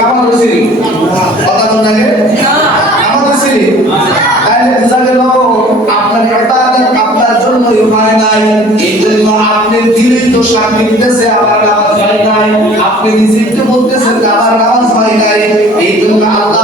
নামাজ পড়ছিলি কথা বল নাকি নামাজ পড়ছিলি তাহলে বোঝা গেল আপনার ইবাদত আপনার জন্য হয় নাই আপনি নিজেই বলতেছেন আমার নামাজ হয় নাই এই জন্য আল্লাহ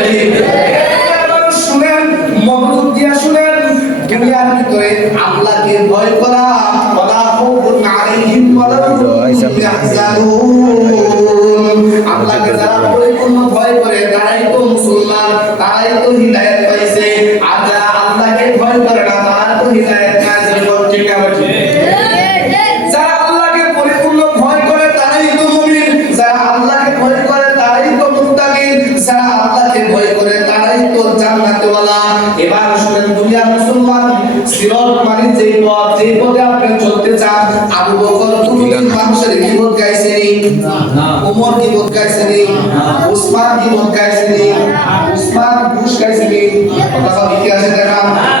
যারা আল্লাহকে ভয় করে তারাই তো জান্নাতওয়ালা। এবার শুনেন দুনিয়ার মুসলমান সিরাত মানে যে পথ যে পথে আপনি চলতে চান আবু বকর তুমি কি মানুষের গীবত গাইছেনি ওমর গীবত গাইছেনি উসমান গীবত গাইছেনি উসমান ঘুষ গাইছেনি। কথা ইতিহাসে দেখান এরপরে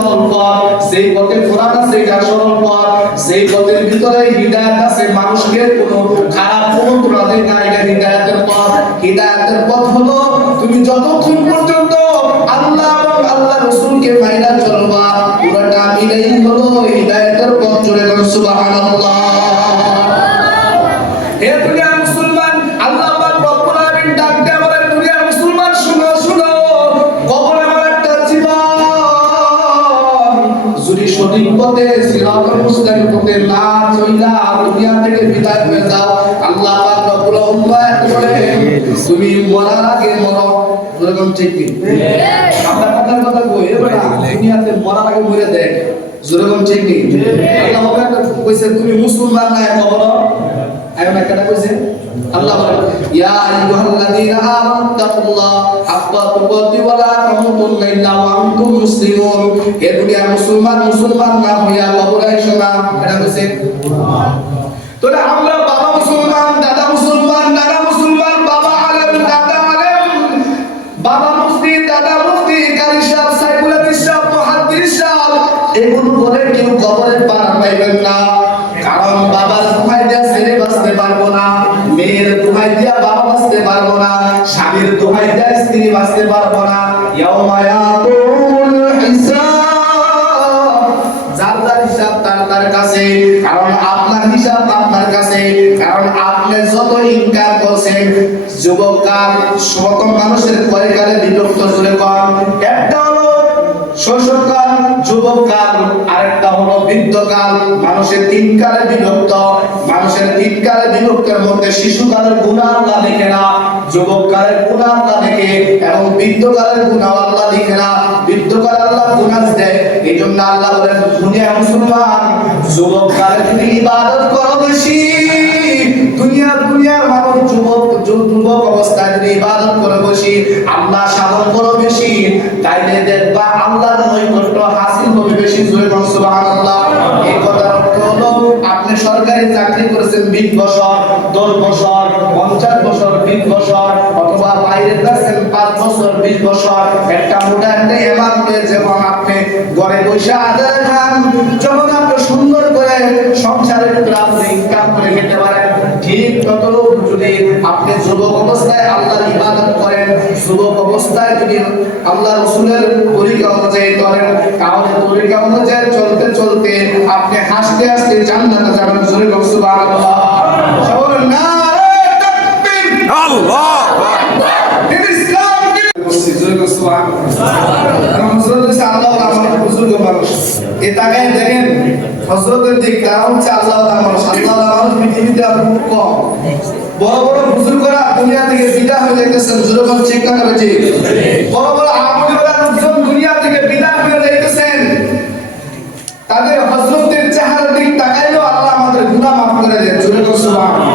পথের ভিতরে হৃদায়ত আছে মানুষকে কোনো খারাপ পথ তোমাদের না এটা হিদায়াতের পথ। হৃদায়তের পথ হলো তুমি যতক্ষণ পর্যন্ত আল্লাহ এবং আল্লাহ রাসূলকে মাইনা চলবা, পুরোটা মিলেই হলো হৃদায়তের পথ চলে গেল, সুবহানাল্লাহ। হে দুনিয়ার তুমি মরার আগে মরো এরকম ঠিক কি? আমরা কথার কথা কই এবার দুনিয়াতে মরার আগে মরে দেয়। যেরকম ঠিক নেই আল্লাহ পাক কইছে তুমি মুসলমান না কবর এখন একটা কইছে আল্লাহ ইয়া আইয়ুহাল্লাযীনা আমানু তাকুল্লাহ হাক্কা তুকাতি ওয়া লা তামুতুন্না ইল্লা ওয়া আনতুম মুসলিমুন। হে দুনিয়ার মুসলমান মুসলমান না হইয়া কবরে এসো না এটা কইছে। তাহলে আমরা কবরে পার পাইবেন না। কারণ বাবার দুহাই দিয়া ছেলে বাঁচতে পারব না, মেয়ের দুহাই দিয়া বাবা বাঁচতে পারব না, স্বামীর দুহাই দিয়া স্ত্রী বাঁচতে পারব না। কারণ আপনার হিসাব আপনার কাছে। কারণ আপনি যত ইনকাম করছেন যুবককাল সকল মানুষের কয়কালে বিভক্ত জুড়ে কম। একটা শৈশবকাল যুবককাল আরেকটা হলো বৃদ্ধকাল। মানুষের তিন কালে বিভক্ত, মানুষের তিন কালে বিভক্তের মধ্যে শিশুকালের গুণা আল্লাহ লিখে না, যুবককালের গুণা আল্লাহ লিখে, এবং বৃদ্ধকালের গুণা আল্লাহ লিখে না। বৃদ্ধকাল আল্লাহ গুণা দেয় এই জন্য আল্লাহ বলেন দুনিয়া মুসলমান, যুবককালে তুমি ইবাদত করো বেশি। দুনিয়ার দুনিয়ার মানুষ যুবক যুবক অবস্থায় যদি ইবাদত করে বসি, আল্লাহ সাধন করো বেশি। তাইলে দেখবা আল্লাহর নৈকট্য হাসিল হবে বেশি জোরে সুবহানাল্লাহ। এই কথার অর্থ হলো, আপনি সরকারি চাকরি করেছেন 20 বছর 10 বছর 50 বছর 20 বছর, অথবা বাইরে গেছেন 5 বছর 20 বছর। একটা মোটা একটা এমাউন্ট যেমন আপনি ঘরে বসে আদার খান, যখন আপনি সুন্দর করে সংসারের আপনি ইনকাম করে খেতে পারেন, ঠিক তত যদি আপনি যুবক অবস্থায় আল্লাহর ইবাদত করেন যুবক অবস্থায় যদি আল্লাহ রসুলের তরিকা অনুযায়ী করেন। তাহলে তরিকা অনুযায়ী চলতে চলতে আপনি হাসতে হাসতে জান্নাতে যাবেন। জোরে তাকবীর। আল্লাহ দেখেন, হযরতের দিক, তারা হচ্ছে আল্লাহ আল্লাহ মানুষ পৃথিবীতে কম। বড় বড় বুজুর্গরা দুনিয়া থেকে বিদা হয়ে যাইতেছেন জুরবান ঠিক কথা বেজি বড় বড় আবুদরা লোকজন দুনিয়া থেকে বিদা হয়ে যাইতেছেন। তাদের হজরতের চেহারা দিক তাকাইলেও আল্লাহ আমাদের গুনাহ মাফ করে দেন। জুরে সুবহান